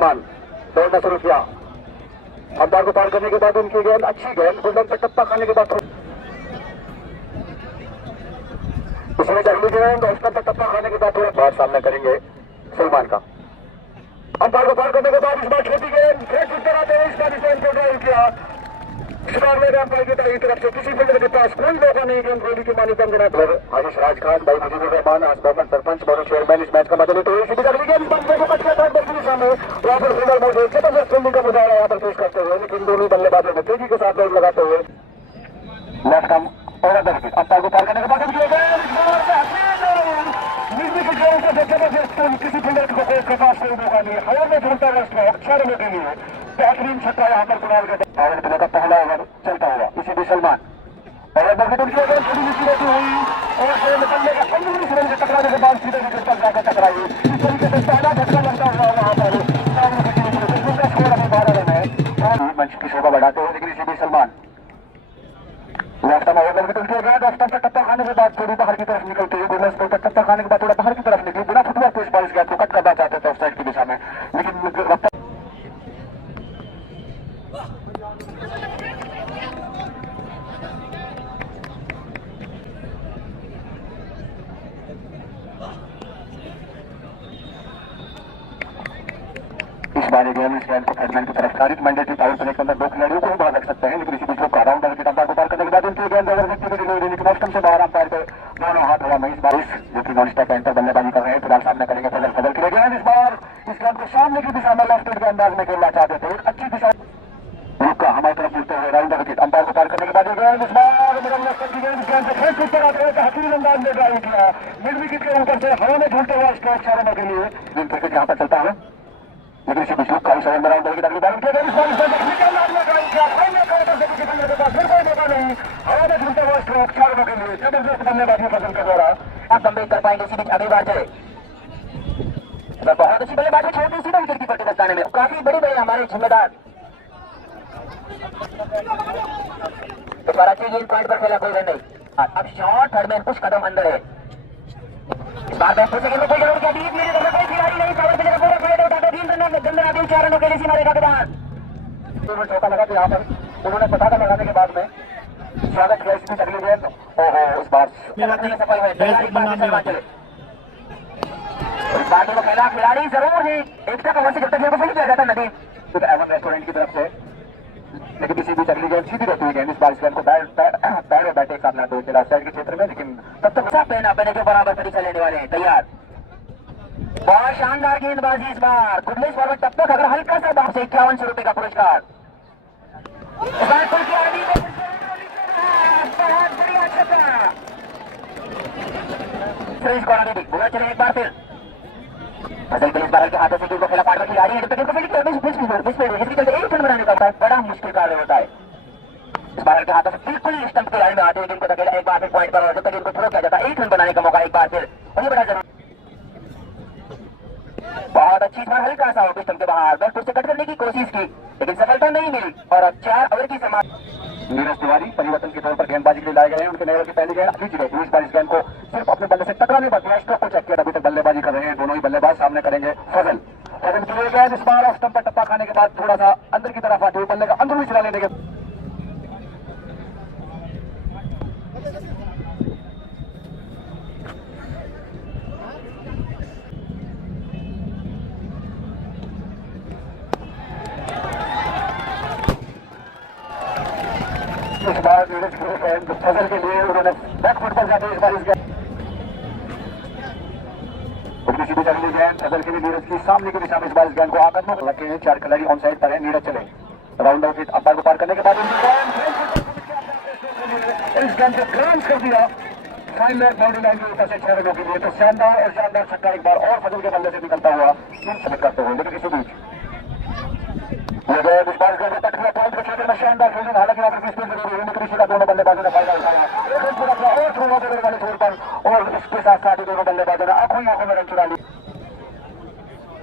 सलमान दौड़ना शुरू किया। अंपायर को पार करने के बाद उनकी गेंद अच्छी गेंद गोल्डन पे टप्पा खाने के बाद उसने अगली गेंद और उसका टप्पा खाने के बाद थोड़ा बाहर सामने करेंगे सलमान का। अंपायर को पार करने के बाद इस बार छोटी गेंद फिर छूटते रहते हैं। इस बार इस गेंद को ड्राइव किया शिकार में अंपायर की तरफ से किसी फील्डर के पास कोई मौका नहीं। गेंद गोली की मानी बंद पर आशीष राज खान भाई मुजीबुर रहमान आसपास सरपंच बोर्ड चेयरमैन इस मैच का मदद लेते हुए सीधी अगली गेंद बंदे को कच्चा टाइम पर दिशा में वहां पर फील्डर मौजूद जबरदस्त फील्डिंग का मुजाहरा यहाँ पर पेश करते हुए लेकिन दोनों बल्लेबाजों ने तेजी के साथ दौड़ लगाते हुए लेफ्ट कम और अंपायर को पार करने के बाद किसी फील्डर को के पास कोई मौका नहीं। हवा में झूलता हुआ स्ट्रोक 6 रनों के लिए बेहतरीन छक्का यहाँ पर कुणाल का पहला ओवर चलता हुआ। इसी भी सलमान और थोड़ी नीचे रहती हुई और निकलने का 15 रन से टकराने के बाद सीधे विकेट पर जाकर टकराई। इस तरीके से पहला झटका लगता हुआ वहाँ पर स्कोर अभी 12 रन है और मंच की शोभा बढ़ाते हुए। लेकिन इसी भी सलमान लेफ्ट ओवर विकेट किया गया। लेफ्ट से टप्पा खाने के बाद थोड़ी बाहर की तरफ निकलते हुए बोनस को टप्पा खाने के बाद थोड़ा बाहर की तरफ निकली बिना फुटबॉल को इस बार इस गैप को कट करना चाहते थे ऑफसाइड की दिशा में लेकिन इस बार गेम इस गेंद को थर्डमैन की तरफ खारिज मैंडेटरी पावर प्ले के अंदर 2 खिलाड़ियों को भी बाहर रख सकते हैं लेकिन इसी बीच का राउंड विकेट अंपायर को पार करने के बाद उनकी गेंद अगर एक्टिविटी नहीं लेकिन ऑप्शन से बाहर अंपायर के दोनों हाथ हुआ में इस बार जो कि नॉन स्टॉप एंटर बल्लेबाजी कर रहे हैं फिलहाल सामने करेंगे फजल की गेंद। इस बार इस गेंद को सामने की दिशा में लेफ्ट के अंदाज में खेलना चाहते थे अच्छी दिशा रुका हमारी तरफ उठते हुए राउंड विकेट अंपायर को पार करने के बाद गेंद इस बार मिडल लेफ्ट की गेंद गेंद से खेल छूटते रहते हैं हकीम अंदाज में ड्राइव किया मिड विकेट के ऊपर से हवा में झूलते हुआ स्ट्रोक 6 रनों के लिए क्रिकेट यहाँ पर चलता है लेकिन इसी बीच का इशारा राउंड विकेट अगली बार उनके इस बार फिर कोई मौका नहीं हवा में झूलते हुआ स्ट्रोक 4 रनों के लिए जबरदस्त बल्लेबाजी फजल के द्वारा आप कंप्लीट कर पाएंगे। इसी बीच अगली बार चले बहुत अच्छी बल्लेबाजी छोटी सीधा विकेट की पट्टी बचाने में काफी बड़ी बड़ी हमारे जिम्मेदार इस बार अच्छी गेंद पॉइंट पर खेला कोई रन नहीं। अब शॉट थर्ड में कुछ कदम अंदर है। इस बार बैट पर सेकंड में कोई जरूर क्या दी मेरे तरफ कोई खिलाड़ी नहीं पावर प्ले का पूरा खेल उठाते 3 रन गंदना 4 रनों के लिए सीमा रेखा के बाहर चौका लगा तो यहाँ पर उन्होंने पटाखा लगाने के बाद में स्वागत किया इसकी अगली गेंद ओहो इस बार सफल हुए चले इस बार को पहला खिलाड़ी जरूर ही एक तक ओवर से जब तक खेल को फिर किया जाता नदी तो एवन रेस्टोरेंट की तरफ से लेकिन किसी भी अगली गेंद सीधी रहती हुई गेंद इस बार इस गेंद को पैर और बैट एक साथ लाते हुए चला साइड के क्षेत्र में लेकिन तब तक पहना पहने के बराबर तरीका लेने वाले हैं तैयार। बहुत शानदार गेंदबाजी इस बार गुडलेस फॉरवर्ड तब तक अगर हल्का सा दाम से 51 रुपए का पुरस्कार बहुत बढ़िया छक्का बुरा चले एक बार फिर फजल के इस बार के हाथों से को खेला पार्टनर खिलाड़ी है जब तक इनको एक रन बनाने का बड़ा मुश्किल कार्य होता है। इस बार के हाथों से बिल्कुल स्टंप के लाइन में आते हुए इनको धकेला एक बार फिर पॉइंट पर जब तक इनको थ्रो किया जाता है 1 रन बनाने का मौका एक बार फिर और ये बड़ा जरूरी बहुत अच्छी बार हल्का सा स्टंप के बाहर बस फिर से कट करने की कोशिश की लेकिन सफलता नहीं मिली और अब 4 ओवर की समाप्ति। नीरज तिवारी परिवर्तन के तौर पर गेंदबाजी के लिए लाए गए हैं उनके नहर की पहली गेंद अभी इस बार इस गेंद को सिर्फ अपने बल्ले से टकराने पर स्ट्रोक को चेक किया अभी तक बल्लेबाजी कर रहे हैं दोनों ही बल्लेबाज सामने करेंगे फजल की गेंद इस बार ऑफ स्टंप पर टप्पा खाने के बाद थोड़ा सा अंदर की तरफ आते हुए बल्ले का अंदरूनी सिरा लेने के इस बार नीरज फजल के लिए उन्होंने बैक फुट पर जाते इस बार इस गेंद किसी भी अगली गेंद फजल के लिए नीरज की सामने की दिशा में इस बार इस गेंद को आकर्षण में लगे 4 खिलाड़ी ऑन साइड पर है। नीरज चले राउंड आउट अंपायर को पार करने के बाद इस गेंद को क्रॉस कर दिया फाइनल बाउंड्री लाइन के ऊपर से 6 रनों के लिए तो शानदार और शानदार छक्का एक बार और फजल के बल्ले से निकलता हुआ सबमिट करते हुए लेकिन इसी बीच इस बार पॉइंट के क्षेत्र में शानदार फील्डिंग हालांकि यहाँ पर स्पिन जरूरी है लेकिन इसी का दोनों बल्लेबाजों ने फायदा उठाया और थ्रो देने वाले छोर पर और इसके साथ साथ ही दोनों बल्लेबाजों ने आंखों में रन चुरा ली।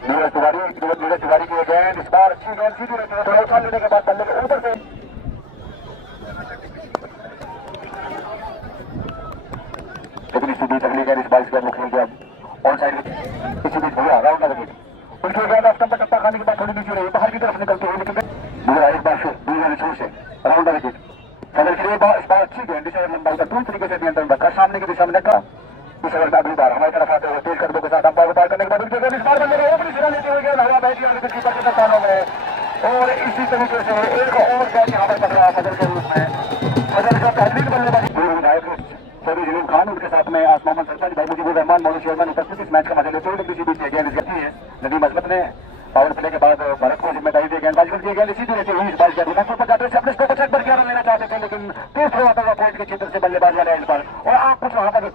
नीरज तिवारी की गेंद इस बार अच्छी गेंद सीधी रहती है थोड़ा उछाल लेने के बाद बल्ले के ऊपर से लेकिन इसी बीच अगली गेंद इस बार इस गेंद को खेल दिया ऑन साइड इसी बीच भैया राउंड विकेट देखिए गेंद स्टंप पर टप्पा खाने के बाद थोड़ी नीचे रही, बाहर की तरफ निकलते हुए, लेकिन दूसरा एक बार फिर दूसरे छोर से राउंड विकेट सदर के लिए इस बार अच्छी गेंद दिशा लंबाई का पूरी तरीके से नियंत्रण रखा, सामने की दिशा में रखा। इस ओवर में अगली बार हमारी तरफ आते हुए तेज कदमों के साथ अंपायर को पार करने के बाद उनके इस बार बल्ले अपनी सिरा लेते हुए गेंद हवा बैठी और विकेट कीपर के दरमियान में, और इसी तरीके से एक और कैच यहाँ पर पकड़ा फजल के रूप में। फजल का पहली बल्लेबाजी विधायक सौरी जलील खान, उनके साथ में आसमान सरपंच भाई मुजीबुर रहमान, मौलवी चेयरमैन उपस्थित इस मैच का मजा लेते हुए किसी बीच गेंद इसकी है। नदीम अजमत ने पावर प्ले के बाद भारत को जिम्मेदारी दी, गेंदबाजी करती है, गेंद इसी तरह से हुई। इस बार पर जाते हुए अपने स्कोर को चेक पर 11 लेना चाहते थे, लेकिन तेज थ्रो आता हुआ पॉइंट के क्षेत्र से बल्लेबाज वाले एंड पर, और आप कुछ वहां पर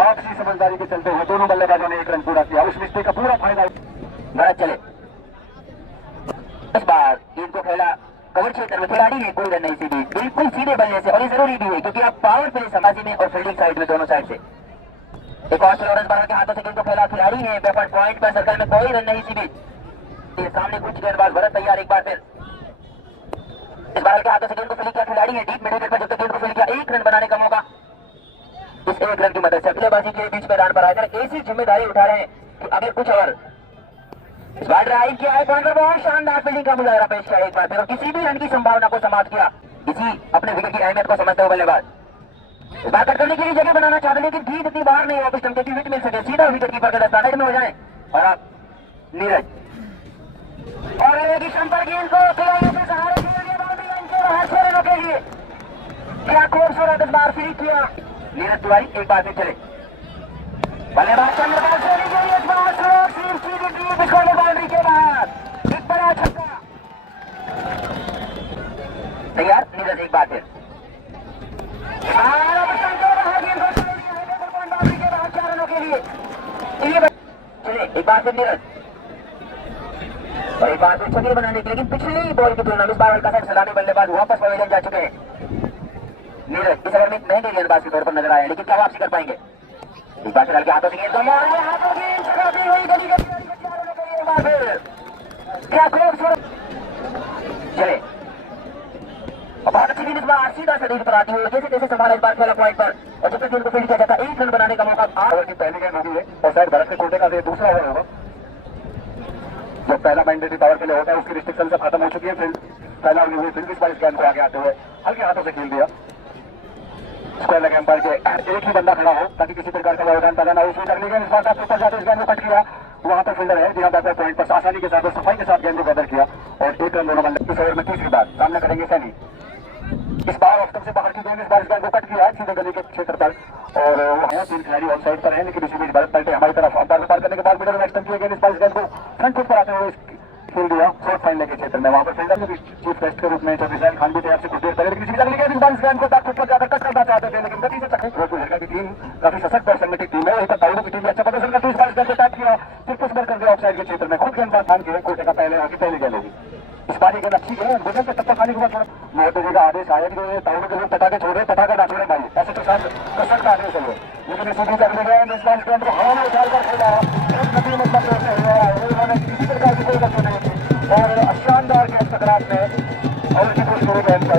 आपसी समझदारी के चलते हुए दोनों बल्लेबाजों ने एक रन पूरा किया। उस मिस्टेक का पूरा फायदा भारत चले। इस बार गेंद को खेला कवर क्षेत्र में, खिलाड़ी ने कोई रन नहीं सीधी, बिल्कुल सीधे बल्ले से, और ये जरूरी भी है क्योंकि आप पावर प्ले समाजी में और फील्डिंग साइड में दोनों साइड से। एक और लॉरेंस बारल के हाथों से गेंद को खेला, खिलाड़ी ने वेफर्ड पॉइंट पर सर्कल में कोई रन नहीं सीधी। सामने कुछ गेंदबाज भरत तैयार, एक बार फिर इस बारल के हाथों से गेंद को फिल किया, खिलाड़ी ने डीप मिड विकेट पर जब तक गेंद को फिल किया, एक रन बनाने का मौका। इस एक रन की मदद से बल्लेबाजी के बीच मैदान पर आकर ऐसी जिम्मेदारी उठा रहे हैं कि अगर कुछ और इस बार ड्राइव किया है, पॉइंट पर बहुत शानदार फील्डिंग का मुजाहरा पेश किया एक बार फिर, और किसी भी रन की संभावना को समाप्त किया। इसी अपने विकेट की अहमियत को समझते हुए बल्लेबाज इस बार कट करने के लिए जगह बनाना चाहते, लेकिन ठीक इतनी बार नहीं वापस स्टंप की विकेट मिल सके, सीधा विकेट कीपर के दस्तावेज में हो जाए। और आप नीरज और पर गेंद को खिलाड़ियों के सहारे खेल दिया, बाउंड्री लाइन के बाहर 6 रनों के लिए। क्या खूबसूरत इस बार फ्री किया नीरज तिवारी, एक बार फिर चले बल्लेबाज चंद्रपाल सोनी के लिए इस बार सीधी बाउंड्री के बाहर एक बड़ा छक्का तैयार। नीरज एक बार फिर बाउंड्री के बाहर 4 रनों के लिए चले, एक बार फिर नीरज और एक बार फिर छक्के बनाने के, लेकिन पिछली बॉल की तुलना में इस बार हल्का सा सलामी बल्लेबाज वापस पवेलियन जा चुके हैं। नीरज इस ओवर में एक महंगे गेंदबाज के तौर पर नजर आए, लेकिन क्या वापसी कर पाएंगे? एक बार फिर हाथों से गेंद क्या खूबसूरत चले, और बहुत अच्छी गेंद इस बार सीधा शरीर पर आती है, जैसे जैसे संभाला इस बार खेला पॉइंट पर, और जब तक गेंद को फील्ड किया जाता है, एक रन बनाने का मौका। पहली गेंद होगी है और शायद भारत के कोटे का दूसरा ओवर होगा। जो पहला मैंडेटरी पावर प्ले होता है उसकी रिस्ट्रिक्शन से खत्म हो चुकी है, फील्ड पहला हुई फील्ड इस बार इस गेंद को आगे आते हुए हल्के हाथों से खेल दिया। स्क्वायर लेग एम्पायर के एक ही बंदा खड़ा हो ताकि किसी प्रकार का व्यवधान पैदा ना हो। उसमें अगली गेंद इस बार ऊपर जाते इस गेंद को कट किया, वहां पर फील्डर है जहां बैटर पॉइंट पर आसानी के साथ और सफाई के साथ गेंद को कवर किया, और एक रन दोनों बल्ले। इस ओवर में तीसरी बार सामना करेंगे सैनी। इस बार ऑफ स्टंप से बाहर की गेंद इस बार इस गेंद को कट किया सीधे गली के क्षेत्र पर, और वहां 3 खिलाड़ी ऑन साइड पर है, लेकिन इसी बीच भारत पलटे हमारी तरफ अंपायर को पार करने के बाद मिडल में स्टंप किया गेंद इस बार इस गेंद को फ्रंट फुट पर आते हुए खेल दिया शॉर्ट फाइनल के क्षेत्र में। वहां पर फील्डर चीफ गेस्ट के रूप में चौधरी खान भी तैयार से कुछ देर पहले, लेकिन किसी अगली गेंद इस बार इस गेंद को बैक फुट पर जाकर कट करना चाहते थे, लेकिन गति से चक्कर की टीम काफी सशक्त और संगठित टीम है। वहीं पर ताउडू की टीम अच्छा प्रदर्शन करती है, इस बार इस गेंद को टैप किया फिर पुश कर दिया ऑफसाइड के क्षेत्र में, खुद गेंदबाज खान के कोटे का पहले गेंद होगी। इस बार ये गेंद अच्छी है, गुजर से टप्पा खाने के बाद मोहब्बत जी का आदेश आया कि ताउडू के लोग पटाखे छोड़े, पटाखा ना छोड़े भाई, ऐसे तो साथ कसरत का आदेश है, लेकिन इसी बीच अगले गेंद इस बार इस गेंद को हवा में उछाल कर खेला, एक नदी में बंद होते हुए उन्होंने किसी प्रकार की कोई गलती नहीं की, और शानदार गेंद टकराव में और इसी को शुरू गेंद पर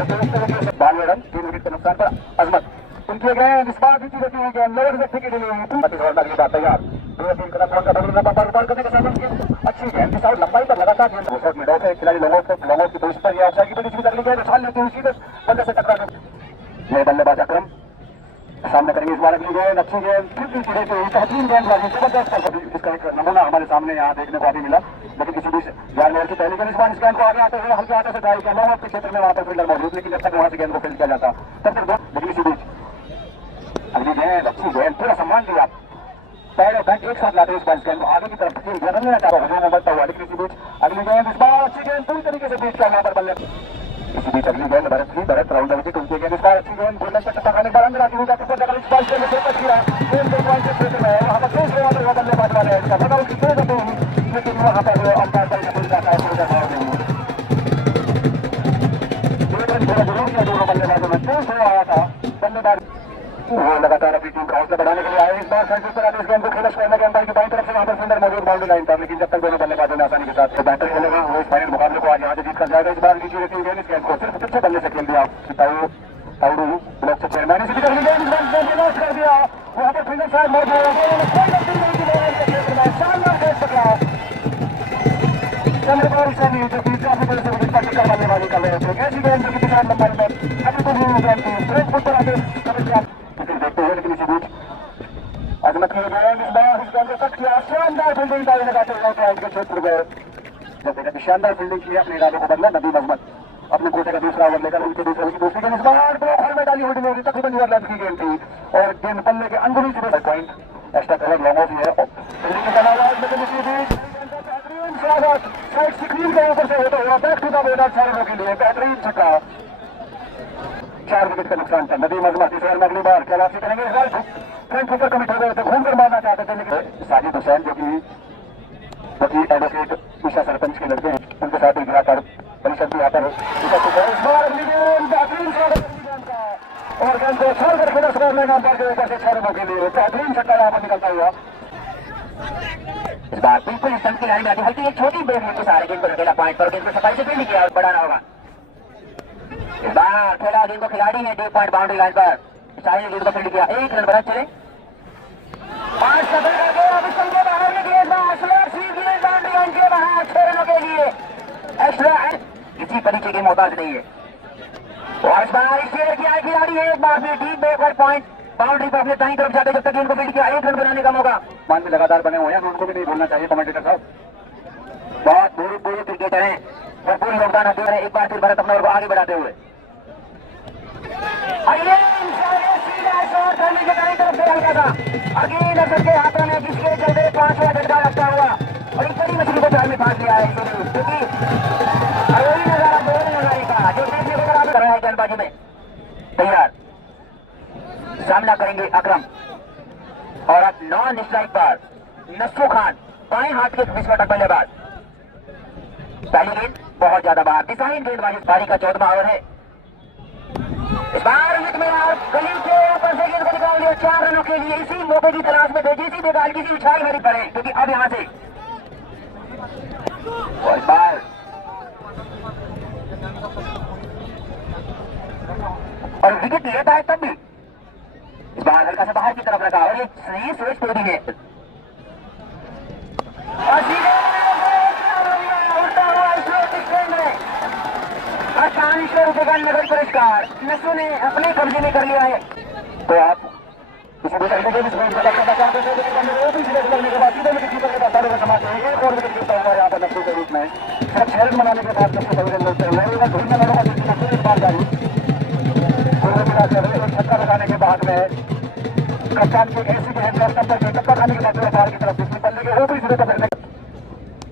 92 रन 3 विकेट के नुकसान पर अजमत उनके गेंद इस बार भी रहती हुई गेंद लोअर से टिकट ली हुई अगली बात तैयार 2-3 कदम का बदलना पार करने के साथ अच्छी गेंद इस लंबाई पर लगातार गेंद बहुत मिडल है, खिलाड़ी लोगों की पोजीशन पर ऑफसाइड की पोजीशन अगली गेंद उछाल लेते हुए सीधे बल्ले से टकरा ये बल्लेबाज अकरम सामने करेंगे। इस बार अगली गेंद अच्छी गेंद फिर भी रहती हुई 3 गेंदबाजी जबरदस्त, इसका एक नमूना हमारे सामने यहाँ देखने को अभी मिला, लेकिन किसी भी यार की पहली गेंद इस बार इस गेंद को आगे आते हुए हल्के हाथों से ड्राइव किया लोगों के क्षेत्र में, वहां पर फील्डर मौजूद, लेकिन जब तक वहां से गेंद को फील्ड किया जाता तब तक लेकिन इसी बीच अगली गेंद अच्छी गेंद पूरा सम्मान दिया, पैर और बैट एक साथ लाते इस बार इस गेंद को आगे की तरफ रन लेना चाह रहा है बढ़ता हुआ, लेकिन इसी बीच अगली गेंद इस बार अच्छी गेंद पूरी तरीके से बीच का यहाँ पर बल्ले। इसी बीच अगली गेंद भरत राउंड विकेट उनकी गेंद इस बार अच्छी गेंद गोल्डन का टप्पा खाने पर अंदर आती हुई इस बार इस बार गेंद फोकस किया गेंद 2 पॉइंट के क्षेत्र में, वहां पर दूसरे वाले वो बल्लेबाज वाले इसका बड़ा उसकी तेज होती, लेकिन वहां पर अंपायर पर से जाता है थोड़ा जरूर किया दोनों बल्लेबाजों में तेज हो आया था बल्लेबाज वो लगातार अपनी टीम का हौसला बढ़ाने के लिए आए। इस बार सेंटर पर आते इस गेंद को खेला स्क्वायर लेग एम्पायर की बाईं तरफ से वहां पर फील्डर मौजूद बाउंड्री लाइन पर, लेकिन जब तक दोनों बल्लेबाजों ने आसानी के साथ बैटर खेलेगा वो इस फाइनल मुकाबले को आज यहाँ से जीत कर जाएगा। इस बार नीचे रहती हुई गेंद इस गेंद को सिर्फ पिछले बल्ले से खेल दिया ताउडू ब्लॉक से चेयरमैन इसी कर दिया, वहां पर फील्डर साहब मौजूद शानदार गेंद पकड़ा चंद्रकांत सैनी जो कि काफी बड़े से विकेट पर टिक्कर बल्लेबाजी कर रहे थे, ऐसी गेंद जो कि किसान लंबाई में अभी तो भी गेंद थी ब्रेक फुट पर आते विकेट देखते हुए, लेकिन इसी बीच अजमत की गेंद इस बार इस गेंद को कट किया, शानदार फील्डिंग दाएं लगाते हुए पॉइंट के क्षेत्र में जैसे कि शानदार फील्डिंग की अपने इरादों को बदला नदीम अजमत अपने कोटे का दूसरा ओवर लेकर उनके दूसरे की दूसरी गेंद इस बार ब्लॉक में डाली हुई होगी, तकरीबन न्यूअर लेंथ की गेंद थी और गेंद पल्ले के अंदरूनी से point extra cover long off है फील्डिंग के बल्लेबाज लेकिन इसी बीच बेहतरीन स्वागत साइड स्क्रीन के ऊपर से होता हुआ बैक टू द बॉलर 4 रनों के लिए बेहतरीन छक्का, 4 विकेट का नुकसान था। नदीम अजमत इस ओवर में अगली बार क्या वापसी करेंगे, इस बार फ्रंट फुटर कमिट हो गए थे, घूम कर मारना चाहते थे, लेकिन साजिद हुसैन जो कि एडवोकेट ईशा सरपंच के लड़के हैं उनके साथ एक गिरा कर परिषद यहाँ पर इस बार अगली गेंद बेहतरीन स्वागत और गेंद को छोड़ कर फिर स्कोर लेना के ऊपर से 6 रनों के लिए बेहतरीन छक्का यहाँ पर निकलता हुआ। इस बार बिल्कुल स्टंप की लाइन में आती हल्की एक छोटी ब्रेक लेके सारे गेंद को रखेला पॉइंट पर, गेंद को सफाई से फील्ड किया और बढ़ाना होगा। इस बार खेला गेंद को खिलाड़ी ने डीप पॉइंट बाउंड्री लाइन पर सारे गेंद को फील्ड किया, 1 रन बना चले 5 सफर करके अब संजय बाहर निकले, बाउंड्री लाइन के बाहर 6 रनों के लिए एक्स्ट्रा किसी परिचय के मोहताज नहीं है। और इस बार शेयर किया खिलाड़ी है, एक बार भी डीप बैकवर्ड पॉइंट बाउंड्री पर अपने दाईं तरफ जाते जब तक गेंद को फील्ड किया 1 रन बनाने का मौका। मान में लगातार बने हुए हैं, उनको भी नहीं भूलना चाहिए कमेंटेटर साहब, बहुत बुरी क्रिकेटर हैं, भरपूर योगदान दे रहे हैं। एक बार फिर भरत अपने को आगे बढ़ाते हुए के हाथों में जिसके चलते 5वां झटका लगता हुआ और एक बड़ी मछली को जाल में फांस लिया है, क्योंकि वही नजारा दोनों नजारे का जो देखने को बराबर कर रहा है। गेंदबाजी में तैयार सामना करेंगे अकरम और अब नॉन स्ट्राइक पर नस्सू खान बाएं हाथ के विस्फोटक बल्लेबाज। पहली गेंद बहुत ज्यादा बाहर, डिजाइन गेंदबाजी पारी का 14वां ओवर है। इस बार विकेट में गली के ऊपर से गेंद को निकाल दिया 4 रनों के लिए, इसी मौके की तलाश में थे, इसी बेगाल की उछाल भरी पड़े, क्योंकि अब यहां से और इस बार और विकेट लेता है तब भी इस बार हल्का से बाहर की तरफ रखा और ये सही स्विच पे भी है और सीधे उड़ता हुआ ₹500 का नगद पुरस्कार नस्सू ने अपने कब्जे में कर लिया है। तो आप किसी भी तरह के लगने के बाद सीधे विकेट कीपर के पास सारे समाज एक और विकेट गिरता हुआ यहाँ पर नस्सू के रूप में सिर्फ 6 रन बनाने के बाद नस्सू सभी रन लेते हुए ढूंढने वालों का देखिए इस बार जारी एक छक्का लगाने के बाद में कप्तान की ऐसी गेंद रास्ता पर टक्का खाने के बाद पार की तरफ दूसरी बल्ले के ऊपरी सिरे पर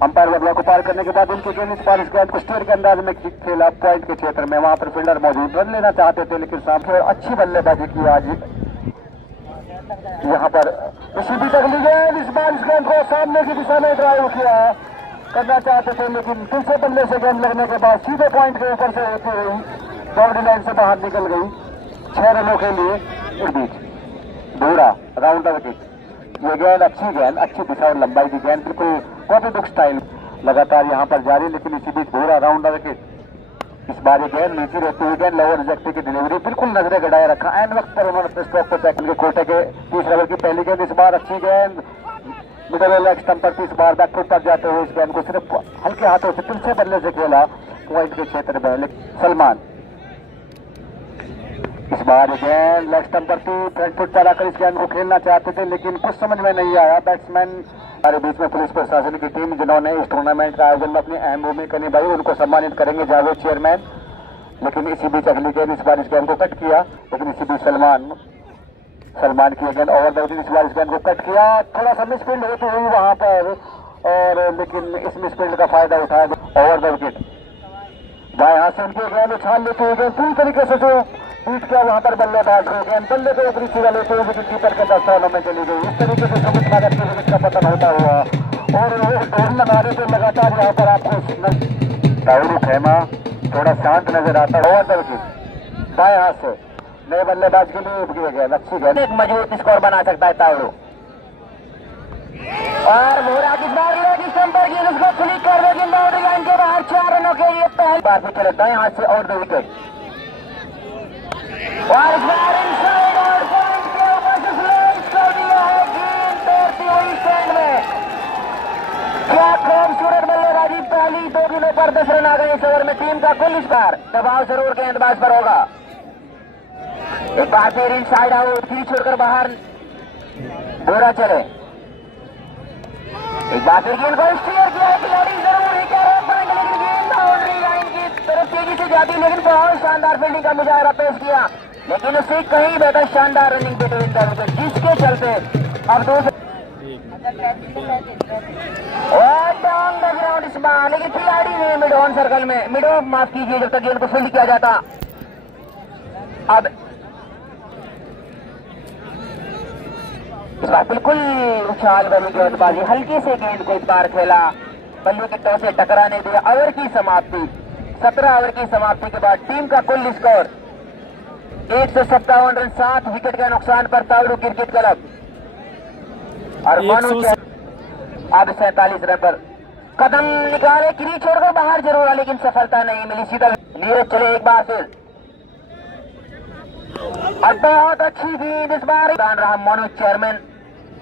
अंपायर बबला को पार करने के बाद उनकी गेंद इस बार इस गेंद को स्टेयर के अंदाज में खेला पॉइंट के क्षेत्र में, वहां पर फील्डर मौजूद रन लेना चाहते थे, लेकिन सामने अच्छी बल्लेबाजी की आज यहाँ पर इसी बीच अगली गेंद इस बार इस गेंद को सामने की दिशा में ड्राइव किया करना चाहते थे, लेकिन दूसरे बल्ले से गेंद लगने के बाद सीधे पॉइंट के ऊपर से होती हुई बाउंड्री लाइन से बाहर निकल गई 6 रनों के लिए। इस बीच धूरा राउंड द विकेट, ये गेंद अच्छी गेंद, अच्छी दिशा और लंबाई की गेंद, बिल्कुल कॉपी बुक स्टाइल लगातार यहाँ पर जारी, लेकिन इसी बीच भूरा राउंड द विकेट। इस बार ये गेंद नीचे रहती हुई गेंद लोअर रिजेक्ट की डिलीवरी बिल्कुल नजरे गड़ाए रखा, एंड वक्त पर उन्होंने अपने स्टॉक पर चेक के कोटे के 30 ओवर की पहली गेंद इस बार अच्छी गेंद मिडल लेग स्टंप पर 30 बार बैकफुट पर जाते हुए इस गेंद को सिर्फ हल्के हाथों से तिरछे बल्ले से खेला पॉइंट के क्षेत्र में। सलमान इस बार गेंद लेग स्टंप पर फ्रंट फुट पर आकर इस गेंद को खेलना चाहते थे, लेकिन कुछ समझ में नहीं आया। बैट्समैन हमारे बीच में पुलिस प्रशासन की टीम जिन्होंने इस टूर्नामेंट का आयोजन में अपनी अहम भूमिका निभाई, उनको सम्मानित करेंगे जावेद चेयरमैन। लेकिन इसी बीच अगली गेंद इस बार इस गेंद को कट किया, लेकिन इसी बीच सलमान की गेंद ओवर द विकेट इस बार इस गेंद को कट किया, थोड़ा सा मिसफील्ड होती हुई वहां पर, और लेकिन इस मिसफील्ड का फायदा उठाया ओवर द विकेट। बाएं हाथ से उनकी गेंद उछाल लेते हुए गेंद पूरी तरीके से जो पीट किया वहां पर बल्लेबाज हो गेंद बल्ले को ऊपरी सीधा लेते हुए विकेट कीपर के 10 रनों में चली गई। इस तरीके से सुमित नागर के विकेट का पतन होता हुआ और वो ढोल लगाने से लगातार यहाँ पर आपको ताउरू खेमा थोड़ा शांत नजर आता है। ओवर द विकेट बाएं हाथ से नए बल्लेबाज के लिए उठकी गेंद अच्छी गेंद, एक मजबूत स्कोर बना सकता है ताउरू और भोरा की बार लेगी संपर्क उसको क्लिक कर देगी बाउंड्री लाइन के बाहर 4 रनों के लिए पहली बार भी चले दाएं हाथ से और 2 विकेट और इस बार इनसाइड और पॉइंट के ऊपर से स्लोइंग कर दिया है गेंद तोड़ती हुई स्टैंड में। क्या खूबसूरत बल्लेबाजी, पहली गेंदों पर 10 रन आ गए इस ओवर में। टीम का कुल स्कोर दबाव जरूर गेंदबाज पर होगा। एक बार फिर इन साइड आउट, फ्री छोड़कर बाहर बोरा चले। एक बार फिर गेंद को स्टीयर किया खिलाड़ी, जरूर ही क्या रोक पाएंगे, लेकिन गेंद बाउंड्री लाइन की तरफ तेजी से जाती, लेकिन बहुत शानदार फील्डिंग का मुजाहरा पेश किया, लेकिन उससे कहीं बेहतर शानदार रनिंग बिटवीन द विकेट, जिसके चलते अब दूसरे डाउन द ग्राउंड इस बार, लेकिन खिलाड़ी ने मिड ऑन सर्कल में, मिड ऑफ माफ कीजिए, जब तक गेंद को फील्ड किया जाता। अब इस बार बिल्कुल उछाल भरी गेंदबाजी, हल्के से गेंद को इस बार खेला, बल्ले की टॉस से टकराने दिया। ओवर की समाप्ति, 17 ओवर की समाप्ति के बाद टीम का कुल स्कोर 157 रन, 7 विकेट के नुकसान पर तावड़ू क्रिकेट क्लब और मनोज अब 47 रन पर कदम निकाले, क्रीज छोड़कर बाहर जरूर आ, लेकिन सफलता नहीं मिली। सीधा नीरज चले एक बार फिर, और बहुत अच्छी गेंद इस बार रहा मनोज चेयरमैन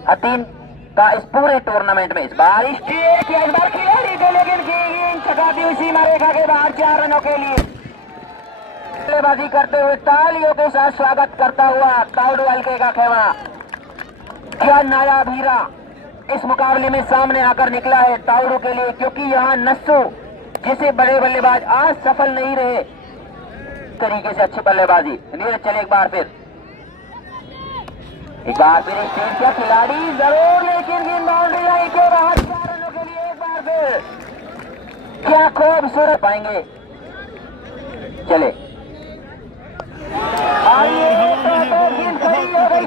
हतीन का इस पूरे टूर्नामेंट में। इस बार खिलाड़ी को, लेकिन गेंद चकाती हुई सीमा रेखा के बाहर 4 रनों के लिए बल्लेबाजी करते हुए तालियों के साथ स्वागत करता हुआ तावड़ू हल्के का खेमा। क्या नायाब हीरा इस मुकाबले में सामने आकर निकला है तावड़ू के लिए, क्योंकि यहाँ नस्सू जिसे बड़े बल्लेबाज आज सफल नहीं रहे, तरीके से अच्छी बल्लेबाजी। नीरज चले एक बार फिर स्टेट का खिलाड़ी जरूर, लेकिन गेंद बाउंड्री लाइन के बाहर 4 रनों के लिए। एक बार फिर क्या खूबसूरत पाएंगे, चले गेंद खड़ी हो गई,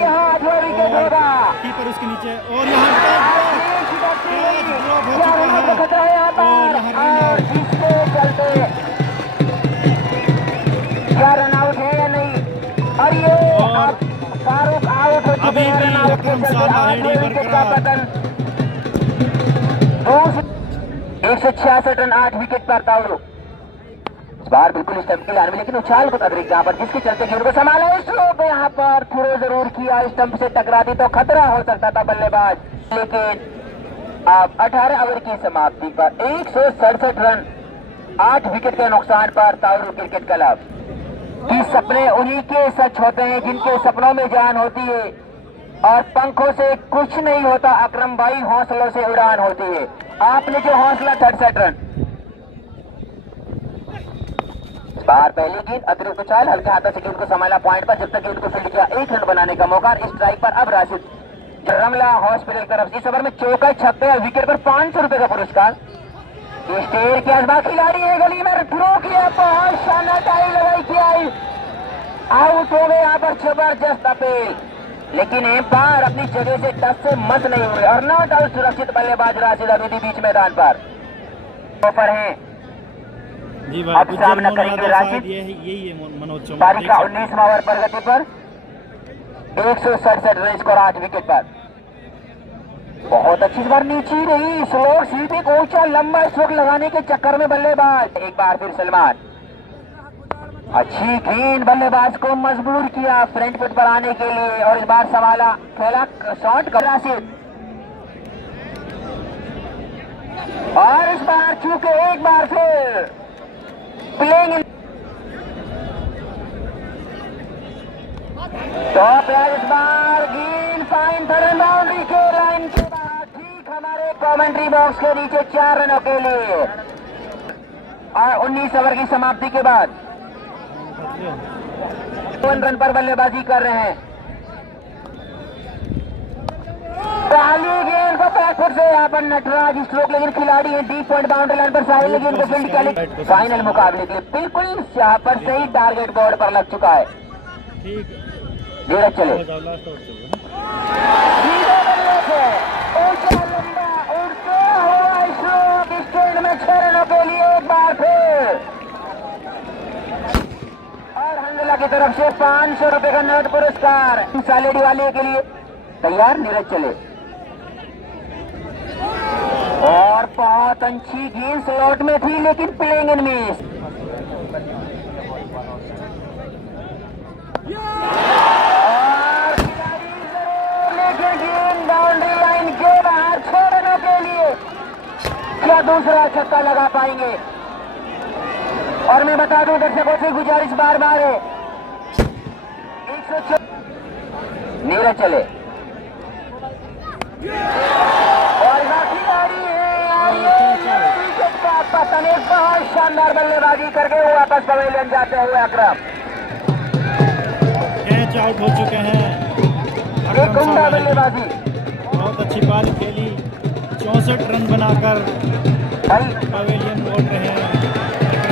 यहाँ 2 विकेट होगा, कीपर उसके नीचे, और यहाँ खतरा है यहाँ पर, और जिसके चलते क्या रन आउट है या नहीं, और ये फारूक आउट हो चुके हैं। रन आउट के चलते विकेट का पतन, 166 रन 8 विकेट पर तावड़ू। इस बार बिल्कुल स्टंप के लाने में, लेकिन उछाल को अतिरिक्त यहाँ पर, जिसके चलते गेंद को संभाला, स्ट्रोक यहाँ पर थ्रो जरूर किया, स्टंप से टकराती तो खतरा हो सकता था बल्लेबाज, लेकिन अब 18 ओवर की समाप्ति पर 167 रन 8 विकेट के नुकसान पर तावड़ू क्रिकेट क्लब की सपने उन्हीं के सच होते हैं जिनके सपनों में जान होती है, और पंखों से कुछ नहीं होता अकरम भाई, हौसलों से उड़ान होती है। आपने जो हौसला 67 रन, बाहर पहली गेंद अतिरिक्त उछाल, हल्के हाथों से गेंद को संभाला पॉइंट पर, जब तक गेंद को फील्ड किया 1 रन बनाने का मौका। स्ट्राइक पर अब राशिद रमला हॉस्पिटल तरफ इस ओवर में चौका, छक्के और विकेट पर 500 रुपए का पुरस्कार। स्टेर के आसपास खिलाड़ी है, गली में थ्रो किया, बहुत शानदार टाई लगाई किया, आउट हो गए यहाँ पर, जबरदस्त अपील, लेकिन एम्पायर अपनी जगह से टच से मत नहीं हुए, और नॉट आउट सुरक्षित बल्लेबाज राशिद अभी बीच मैदान पर हैं। अब सामना करेंगे राशिद, पारी का 19वां ओवर प्रगति पर 167 रन स्कोर 8 विकेट पर। बहुत अच्छी बार नीचे रही, स्लोक सीट एक ऊंचा लंबा स्ट्रोक लगाने के चक्कर में बल्लेबाज। एक बार फिर सलमान, अच्छी गेंद बल्लेबाज को मजबूर किया फ्रंट फुट पर आने के लिए, और इस बार संभाला, खेला शॉट कर राशिद, और इस बार चूके एक बार फिर प्लेइंग टॉप, इस बार गेंद फाइन थर्ड बाउंड्री के लाइन के बाद, ठीक हमारे कमेंट्री बॉक्स के नीचे 4 रनों के लिए, और 19 ओवर की समाप्ति के बाद 1 रन पर बल्लेबाजी कर रहे हैं। पहली गेंद को बैकफुट से यहाँ पर नटराज स्ट्रोक, लेकिन खिलाड़ी है डीप पॉइंट बाउंड्री लाइन पर, साहिल गेंद को फील्ड किया, फाइनल मुकाबले के लिए बिल्कुल यहाँ पर सही टारगेट बोर्ड पर लग चुका है। नीरज चले, स्टैंड में 6 रनों के लिए एक बार फिर, और हंडला की तरफ से 500 रुपए का नोट पुरस्कार सालेडी वाले के लिए तैयार। नीरज चले, और बहुत अच्छी गेंद स्लॉट में थी, लेकिन प्लेइंग इन मिस, और खिलाड़ी जरूर लेके गेंद बाउंड्री लाइन के बाहर 6 रनों के लिए। क्या दूसरा छक्का लगा पाएंगे? और मैं बता दूं दर्शकों से गुजारिश बार बार है, 106 नीरज चले और बाकी खिलाड़ी है विकेट का पतन, एक बहुत शानदार बल्लेबाजी करके वो वापस पवेलियन जाते हुए अकरम कैच आउट हो चुके हैं। एक उम्दा बल्लेबाजी बहुत अच्छी पारी खेली, 64 रन बनाकर भाई पवेलियन लौट रहे हैं।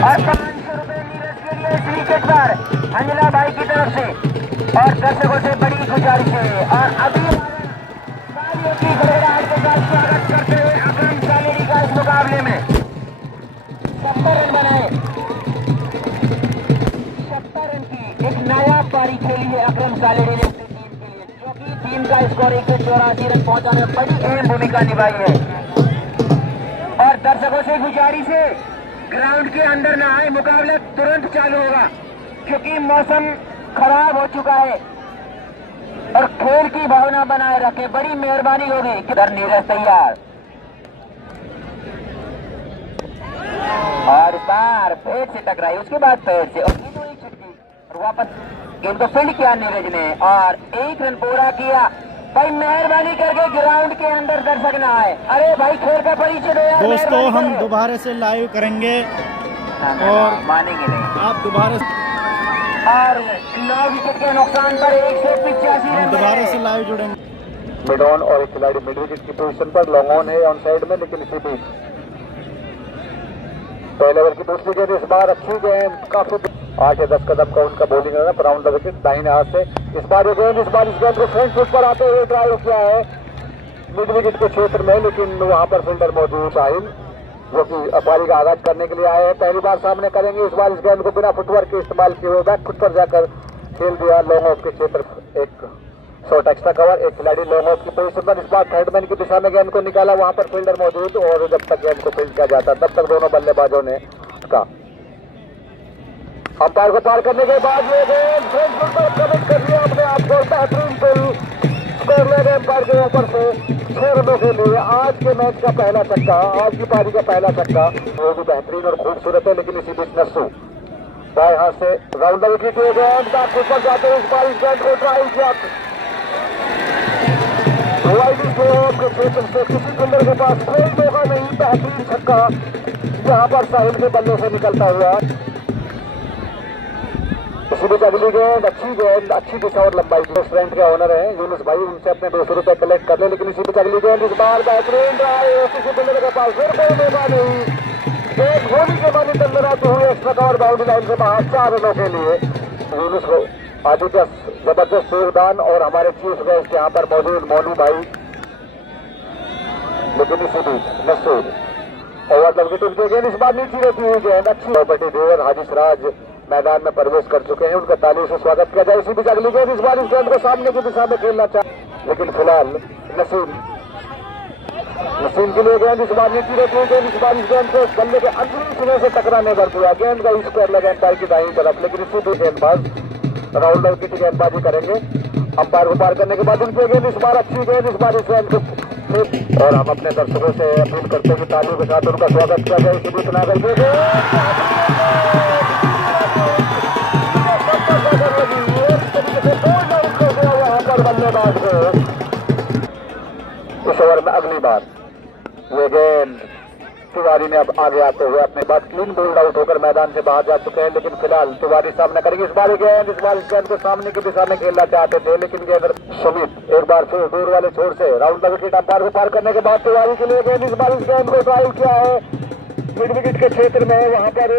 और 500 रुपए नीरज के लिए इस विकेट पर अंजना भाई की तरफ से और दर्शकों से बड़ी गुजारिश है। और अभी तालियों की गड़गड़ाहट के साथ स्वागत करते हुए अकरम सालेरी का इस मुकाबले में 70 रन बनाए, 70 रन की एक नायाब पारी खेली है अकरम सालेरी ने अपनी टीम के लिए, जो कि टीम का स्कोर 184 रन पहुंचाने में बड़ी अहम भूमिका निभाई है। और दर्शकों से गुजारिश है, ग्राउंड के अंदर ना आए, मुकाबला तुरंत चालू होगा क्योंकि मौसम खराब हो चुका है और खेल की भावना बनाए रखें, बड़ी मेहरबानी होगी। इधर नीरज तैयार और बार पेड़ से टकराई, उसके बाद पेड़ से और ये जो एक छक्की और वापस गेंद को फील्ड किया नीरज ने और 1 रन पूरा किया। भाई मेहरबानी करके ग्राउंड के अंदर दर्शक ना आए। अरे भाई खेल का परिचय दो यार दोस्तों, हम दोबारा से लाइव करेंगे और मानेंगे नहीं आप दोबारा और 9 विकेट के नुकसान पर 185 हम रन दोबारा बनाए। से लाइव जुड़ेंगे। मिड ऑन और एक खिलाड़ी मिड विकेट की पोजीशन पर, लॉन्ग ऑन है ऑन साइड में, लेकिन इसी बीच पहले ओवर की दूसरी गेंद इस बार अच्छी गेंद, काफी 8 या 10 कदम का उनका बॉलिंग है अराउंड द विकेट दाहिने हाथ से। इस बार ये गेंद, इस गेंद को फ्रंट फुट पर आते हुए ड्राइव किया है मिड विकेट के क्षेत्र में, लेकिन वहां पर फील्डर मौजूद साहिल जो कि पारी का आगाज करने के लिए आए हैं, पहली बार सामने करेंगे। इस बार इस गेंद को बिना फुटवर्क के इस्तेमाल किए हुए बैक फुट पर जाकर खेल दिया लॉन्ग ऑफ के क्षेत्र, एक शॉट एक्स्ट्रा कवर, एक खिलाड़ी लॉन्ग ऑफ की पोजीशन पर। इस बार थर्ड मैन की दिशा में गेंद को निकाला, वहां पर फील्डर मौजूद और जब तक गेंद को फील्ड किया जाता तब तक दोनों बल्लेबाजों ने उसका अंपायर को पार करने के बाद ये गेंद फ्रंट फुट पर कमिट कर दिया अपने आप को, बेहतरीन पुल स्कोर ले गए अंपायर के ऊपर से 6 रनों के लिए। आज के मैच का पहला छक्का, आज की पारी का पहला छक्का, वो भी बेहतरीन और खूबसूरत है, लेकिन इसी बीच नस्सू बाएं हाथ से राउंड द विकेट हुए गेंद बैक फुट पर जाते हुए इस बार इस गेंद को ड्राइव किया के क्षेत्र से, किसी फील्डर के पास कोई मौका नहीं, बेहतरीन छक्का यहाँ पर साहिल के बल्ले से निकलता हुआ। इसी बीच अगली गेंद, अच्छी दिशा और लंबाई की रेस्टोरेंट के ऑनर है यूनुस भाई, उनसे अपने 200 रुपए कलेक्ट कर ले, लेकिन इसी बीच अगली गेंद इस बार बेहतरीन ड्राइव, किसी फील्डर के पास फिर कोई मौका नहीं, एक गोली के बाद अंदर आते हुए एक्स्ट्रा कवर बाउंड्री लाइन से बाहर 4 रनों के लिए। यूनुस को आदित्य जबरदस्त योगदान और हमारे चीफ गेस्ट यहाँ पर मौजूद मोनू भाई, लेकिन इसी बीच नसूर ओवर द विकेट उनके गेंद इस बार नीचे रहती हुई गेंद, अच्छी प्रॉपर्टी देवर हाजी सिराज मैदान में प्रवेश कर चुके हैं, उनका तालियों से स्वागत किया जाए। इसी बीच अगली गेंद, इस बार इस गेंद को सामने की दिशा में खेलना चाहे, लेकिन फिलहाल नसीम के लिए गेंद इस बार नीचे रहती हुई गेंद, इस बार इस गेंद को बल्ले के अंदरूनी सिरे से टकराने पर दिया, गेंद का स्क्वायर लगा अंपायर की दाहिनी तरफ, लेकिन इसी बीच गेंदबाज राहुल डल की गेंदबाजी करेंगे अंपायर को पार करने के बाद। उनकी गेंद इस बार अच्छी गेंद, इस बार इस गेंद को और हम अपने दर्शकों से अपील करते हैं कि तालियों के साथ उनका स्वागत किया जाए। इसी बीच ना करके बल्लेबाज को इस ओवर में अगली बार ये गेंद तिवारी ने अब आगे आते हुए अपने बाद क्लीन बोल्ड आउट होकर मैदान से बाहर जा चुके हैं, लेकिन फिलहाल तिवारी सामना करेंगे। इस बार गेंद, इस बार इस गेंद को सामने की दिशा में खेलना चाहते थे, लेकिन गेंद सुमित एक बार फिर दूर वाले छोर से राउंड द विकेट अंपायर को पार करने के बाद तिवारी के लिए गेंद, इस बार इस गेंद को ड्राइव किया है मिड विकेट के क्षेत्र में, वहां पर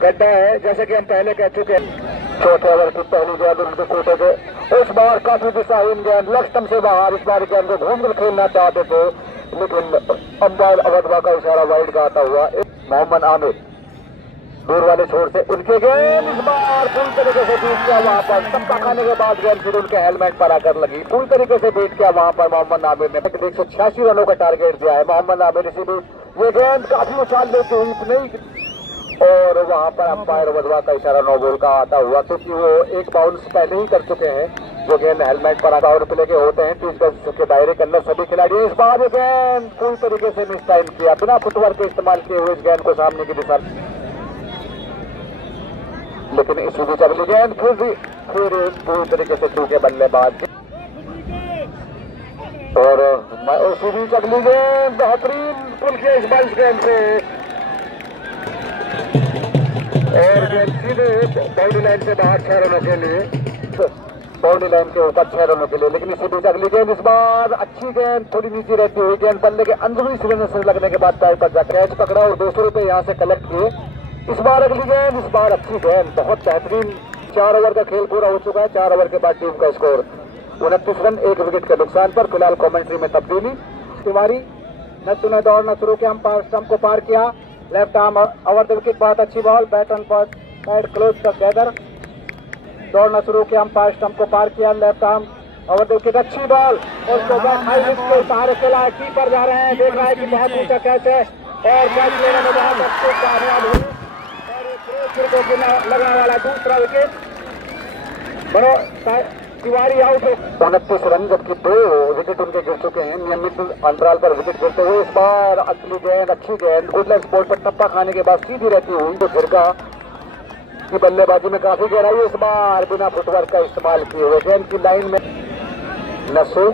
गड्ढा है जैसे कि हम पहले कह चुके हैं। चौथे ओवर की पहली गेंद उनके कोटे थे, इस बार काफी दिशाहीन गेंद लक्ष्य से बाहर, इस बार गेंद को घूमकर खेलना चाहते थे, लेकिन अंपायर अवधवा का इशारा वाइड का आता हुआ। मोहम्मद आमिर दूर वाले छोर से उनके गेंद इस बार पूरी तरीके से बीट किया, वहां पर टप्पा खाने के बाद गेंद फिर उनके हेलमेट पर आकर लगी, पूरी तरीके से बीट किया वहां पर मोहम्मद आमिर ने 186 रनों का टारगेट दिया है मोहम्मद आमिर। इसी बीच ये गेंद काफी उछाल लेती हुई नहीं और वहां पर अंपायर अवधवा का इशारा नो बॉल का आता हुआ, क्योंकि वो एक बाउंस पहले ही कर चुके हैं जो गेंद हेलमेट पर पावर प्ले के होते हैं 30 गज के दायरे के अंदर सभी खिलाड़ी। इस बार ये गेंद पूरी तरीके से मिस टाइम किया, बिना फुटवर्क के इस्तेमाल किए हुए इस गेंद को सामने की दिशा, लेकिन इस बीच अगली गेंद फिर पूरी तरीके से चूके बल्लेबाज। और उसी बीच अगली गेंद बेहतरीन पुल किया इस बार इस गेंद से, और गेंद सीधे बाउंड्री लाइन से बाहर 6 रनों के लिए, बाउंड्री लाइन के ऊपर 6 रनों के लिए। लेकिन इसी बीच अगली गेंद इस बार अच्छी गेंद, थोड़ी नीचे रहती हुई गेंद बल्ले के अंदरूनी सिरे से लगने के बाद टाइप पर जाकर कैच पकड़ा और 200 रुपये यहाँ से कलेक्ट किए। इस बार अगली गेंद, इस बार अच्छी गेंद, बहुत बेहतरीन। 4 ओवर का खेल पूरा हो चुका है। 4 ओवर के बाद टीम का स्कोर 29 रन 1 विकेट के नुकसान पर। फिलहाल कमेंट्री में तब्दीली। तिवारी न चुने दौड़ना शुरू किया, अंपायर स्टंप को पार किया, left arm over the wicket, बहुत अच्छी बॉल, बैट ऑन पर पैड क्लोज टुगेदर, दौड़ना शुरू किया, अंपायर स्टंप को पार किया, left arm over the wicket, अच्छी बॉल, और उसको बैट हाई विकेट के सहारे खेला, कीपर जा रहे हैं, देख रहा है कि बहुत ऊंचा कैच है और कैच लेने में बहुत अच्छे कामयाब हुए और लगने वाला दूसरा विकेट। तिवारी आउट है। 29 रन, जबकि 2 विकेट उनके गिर चुके हैं नियमित अंतराल पर विकेट गिरते हुए। इस बार अगली गेंद अच्छी गेंद, गुडलैंड स्पोर्ट पर टप्पा खाने के बाद सीधी रहती हुई तो फिरका की बल्लेबाजी में काफी गहराई है। इस बार बिना फुटवर्क का इस्तेमाल किए हुए गेंद की लाइन में नसू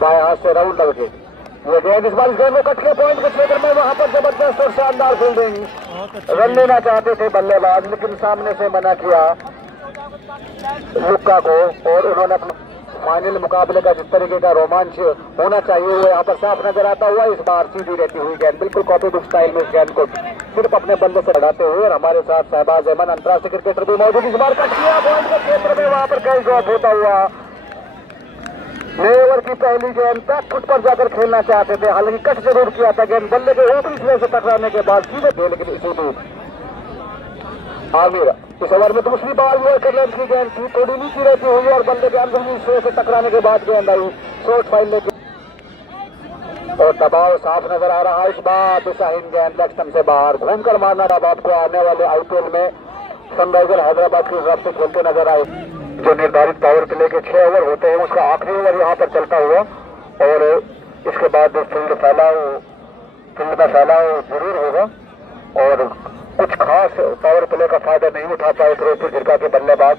बाएं हाथ से राउंड लग गए। वो गेंद इस बार इस गेंद को कट के पॉइंट के क्षेत्र में, वहां पर जबरदस्त और शानदार फील्डिंग, रन लेना चाहते थे बल्लेबाज लेकिन सामने से मना किया लुक्का को, और उन्होंने अपने फाइनल मुकाबले का जिस तरीके का रोमांच होना चाहिए वो यहाँ पर साफ नजर आता हुआ। इस बार सीधी रहती हुई गेंद, बिल्कुल कॉपी बुक स्टाइल में इस गेंद को सिर्फ अपने बल्ले से बढ़ाते हुए, और हमारे साथ शहबाज अहमद अंतर्राष्ट्रीय क्रिकेटर भी मौजूद। इस बार कट किया पॉइंट के क्षेत्र में, वहां पर कैच ड्रॉप होता हुआ। 9 ओवर की पहली गेंद बैक फुट पर जाकर खेलना चाहते थे, हालांकि कट जरूर किया था, गेंद बल्ले के ऊपरी सिरे से टकराने के बाद सीधे थे, लेकिन इसी बीच आमिर इस ओवर में दूसरी बॉल लेकर की गेंद थी, थोड़ी नीचे रहती हुई और बल्ले के अंदरूनी सिरे से टकराने के बाद गेंद आई शॉर्ट फाइल लेके, और दबाव साफ नजर आ रहा है। इस बार दिशाहीन गेंद लेग स्टंप से बाहर घूमकर मारना। अब आपको आने वाले IPL में सनराइजर हैदराबाद की तरफ से खेलते नजर आए। जो निर्धारित पावर प्ले के 6 ओवर होते हैं उसका आखिरी ओवर यहाँ पर चलता हुआ, और इसके बाद फील्ड में फैलाव जरूर होगा, और कुछ खास पावर प्ले का फायदा नहीं उठा पाए फिरोजपुर झिरका के बल्लेबाज।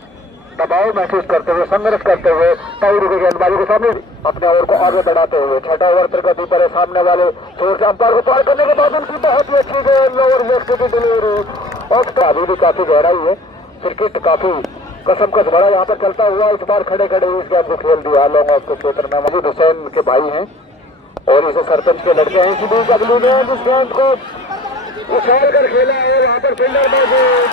दबाव महसूस करते हुए, संघर्ष करते हुए टाउरी के गेंदबाजी के सामने अपने ओवर को आगे बढ़ाते हुए 6ठा ओवर प्रगति पर है। सामने वाले छोर से अंपायर को पार करने के बाद उनकी बहुत ही अच्छी गेंद और लेफ्ट की डिलीवरी, और अभी भी काफी गहराई है, क्रिकेट काफी कसमकस भरा यहाँ पर चलता हुआ। इस बार खड़े खड़े इस गेंद को खेल दिया लॉन्ग ऑफ के क्षेत्र में। मजीद हुसैन के भाई हैं और इसे सरपंच के लड़के हैं। इसी बीच अगली गेंद इस गेंद को उछाल कर खेला और यहाँ पर फील्डर मौजूद,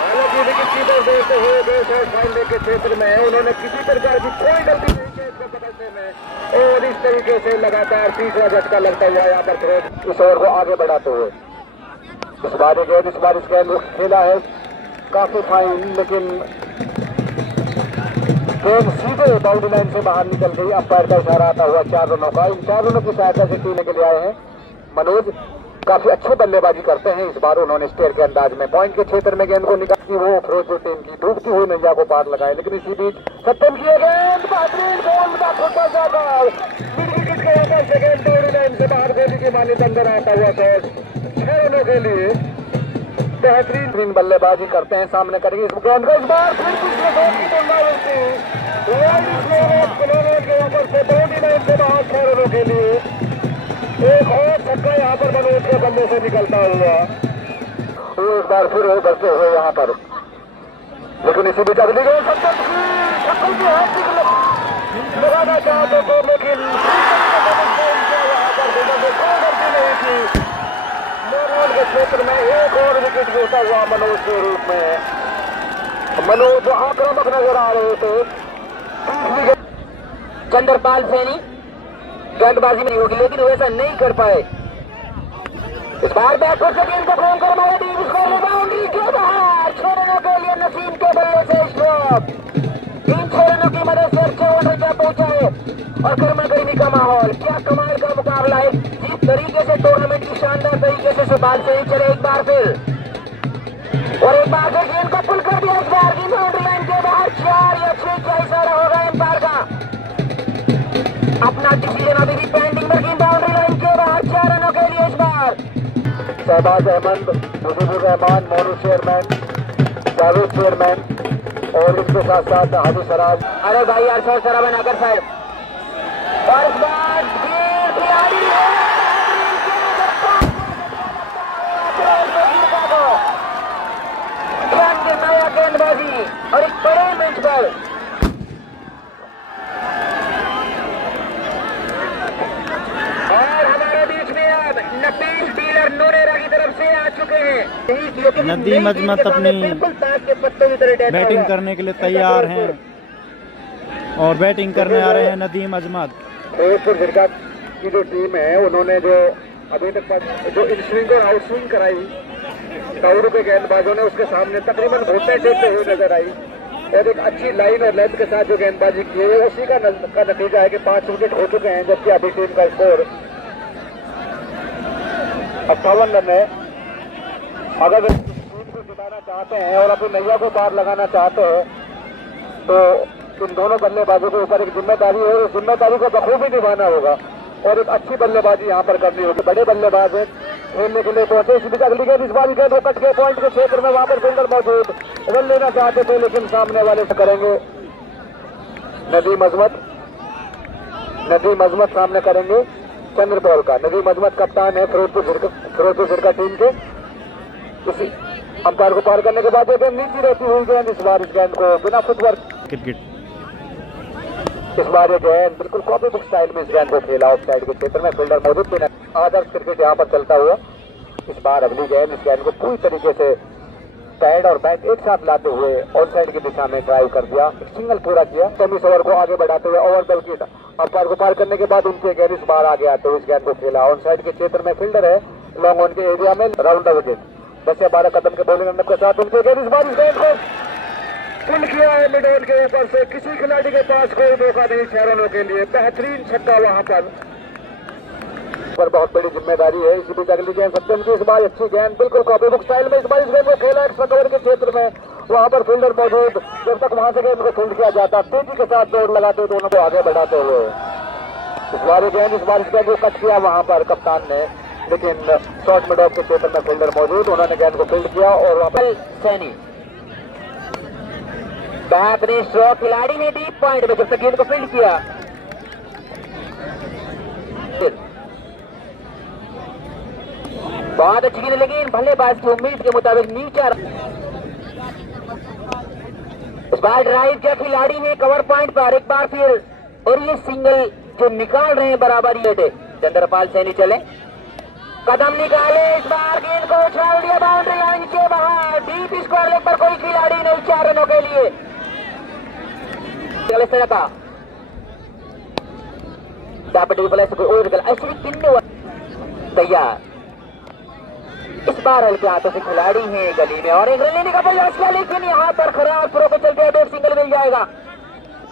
हालांकि विकेट कीपर देते हुए 2 शॉट फाइनल के क्षेत्र में है। उन्होंने किसी प्रकार की कोई गलती नहीं की इसको पकड़ने में, और इस तरीके से लगातार तीसरा झटका लगता हुआ यहाँ पर फिरोज इस ओवर को आगे बढ़ाते हुए। इस बार इस गेंद खेला है काफी फाइन, लेकिन गेंद सीधे बाउंड्री लाइन से बाहर निकल गई। अंपायर का इशारा आता हुआ 4 रनों का। इन 4 रनों की सहायता से टीम के लिए आए हैं मनोज, काफी अच्छी बल्लेबाजी करते हैं। इस बार उन्होंने स्टेयर के अंदाज में पॉइंट के क्षेत्र में गेंद को निकाली, वो फिरोजपुर टीम की डूबती हुई नैया को पार लगाए। लेकिन इसी बीच सत्यम की गेंद बेहतरीन गोल का फुटबॉल जाकर विकेट के ऊपर सेकंड बाउंड्री लाइन से बाहर गोली की मान्यता अंदर आता हुआ शॉट 6 रनों के लिए बेहतरीन बल्लेबाजी करते हैं। सामने करेंगे इस गेंद को, इस बार फिर दूसरे शॉट की बल्लेबाजी के ऊपर से बाउंड्री लाइन से बाहर 6 रनों के लिए। एक और छक्का यहाँ पर मनोज के बल्ले से निकलता हुआ, वो एक बार फिर बचते हुए यहाँ पर, लेकिन इसी बीच अगली गेंद लगाना चाहते थे, लेकिन यहाँ पर कोई गलती नहीं थी। मनोज के क्षेत्र में एक और विकेट गिरता हुआ मनोज के रूप में। मनोज आक्रामक नजर आ रहे थे। चंद्रपाल सैनी गेंदबाजी नहीं होगी, लेकिन वैसा नहीं कर पाए। इस बार बैकवर्ड से गेंद को घूम कर मारा, बाउंड्री के बाहर 6 रनों के लिए नसीम के बल्ले से स्ट्रोक। 6 रनों की मदद से 54 रन पहुंचाए और गर्मागर्मी का माहौल। क्या कमाल का मुकाबला है, जिस तरीके से टूर्नामेंट की शानदार तरीके से सुबाल से ही चले एक बार फिर, और एक बार फिर गेंद को पुल कर दिया। इस बार की बाउंड्री लाइन के बाहर 4 या 6 क्या इशारा होगा एम्पायर का। अपना डिसीजन अभी भी पेंडिंग में, बाउंड्री लाइन के बाहर 4 रनों के लिए इस बार। शहबाज अहमद, मुजीबुर रहमान, मोनू चेयरमैन, जावेद चेयरमैन और इनके साथ साथ हाजी सराज। अरे भाई यार शॉर्ट सरा बनाकर साइड, और इस बार खिलाड़ी है नया गेंदबाजी और एक बड़े मंच पर और हमारे बीच में अब नफीस डीलर नोरेरा की तरफ से आ चुके हैं। नदीम अजमत अपनी बैटिंग करने के लिए तैयार हैं और बैटिंग करने आ रहे हैं नदीम अजमत। फिरोजपुर झिरका की जो टीम है उन्होंने जो अभी तक जो इन स्विंग और आउट स्विंग कराई काउरू के गेंदबाजों ने, उसके सामने तकरीबन घोटे टेकते हुए नजर आई और एक अच्छी लाइन और लेंथ के साथ जो गेंदबाजी की है उसी का नतीजा है कि 5 विकेट हो चुके हैं, जबकि अभी टीम का स्कोर 58 रन है। अगर टीम को जिताना चाहते हैं और अपनी नैया को पार लगाना चाहते हैं तो इन दोनों बल्लेबाजों के ऊपर एक जिम्मेदारी है और उस जिम्मेदारी को बखूबी निभाना होगा और एक अच्छी बल्लेबाजी यहाँ पर करनी होगी। बड़े बल्लेबाज हैं खेलने के लिए पहुंचे, इस बीच अगली गेंद इस बार गेंद कट के पॉइंट के क्षेत्र में वहां पर फील्डर मौजूद, रन लेना चाहते थे लेकिन सामने वाले से करेंगे नदीम अजमत सामने करेंगे चंद्रपौल का। नदीम अजमत कप्तान है फिरोजपुर झिरका टीम के। इसी अंपायर को पार करने के बाद गेंद नीचे रहती हुई गेंद, इस बार इस गेंद को बिना फुटवर्क क्रिकेट इस बार ये गेंद बिल्कुल कॉपी बुक स्टाइल में इस गेंद को खेला ऑफ साइड के क्षेत्र में, फील्डर मौजूद थे। आदर्श क्रिकेट यहाँ पर चलता हुआ इस बार अगली गेंद, इस गेंद को पूरी तरीके से पैड और बैट एक साथ लाते हुए ऑन साइड की दिशा में ड्राइव कर दिया, सिंगल पूरा किया। 24 ओवर को आगे बढ़ाते हुए ओवर द विकेट अंपायर को पार करने के बाद उनके गेंद इस बार आगे आते हुए इस गेंद को खेला ऑन साइड के क्षेत्र में, फील्डर है लॉन्ग ऑन के एरिया में, राउंड द विकेट। 10 या 12 कदम के बॉलिंग अंदर के साथ उनके गेंद इस बार इस गेंद को पुल किया है मिड ऑन के ऊपर से। किसी खिलाड़ी के पास कोई मौका नहीं 6 रनों के लिए, बेहतरीन छक्का वहां पर बहुत बड़ी जिम्मेदारी है। इसी बीच अगली गेंद सत्यम की, इस बार अच्छी गेंद बिल्कुल कॉपी बुक स्टाइल में इस बार इस गेंद को खेला एक्स्ट्रा कवर के क्षेत्र में, वहां पर फील्डर मौजूद, जब तक वहां से गेंद को फील्ड किया जाता तेजी के साथ दौड़ लगाते दोनों को आगे बढ़ाते हुए इस बार इस गेंद को कट किया वहां पर कप्तान ने, लेकिन शॉर्ट मिड ऑफ के क्षेत्र में फील्डर मौजूद, उन्होंने गेंद को फील्ड किया और वहां पर सैनी बेहतरीन स्ट्रोक, खिलाड़ी ने डीप पॉइंट में जब तक गेंद को फील्ड किया। बहुत अच्छी गेंद लेकिन बल्लेबाज की उम्मीद के मुताबिक नीचा। इस बार ड्राइव किया खिलाड़ी ने कवर पॉइंट पर एक बार फिर, और ये सिंगल जो निकाल रहे हैं बराबर ये थे। चंद्रपाल सैनी चले, कदम निकाले, इस बार गेंद को उछाल दिया बाउंड्री लाइन के बाहर, डीप स्क्वायर लेग पर कोई खिलाड़ी नहीं 4 रनों के लिए। तैयार, इस बार हल्के हाथों से खिलाड़ी है गली में और एक रन लेने का प्रयास किया, लेकिन यहाँ पर खराब थ्रो को चलते हुए सिंगल मिल जाएगा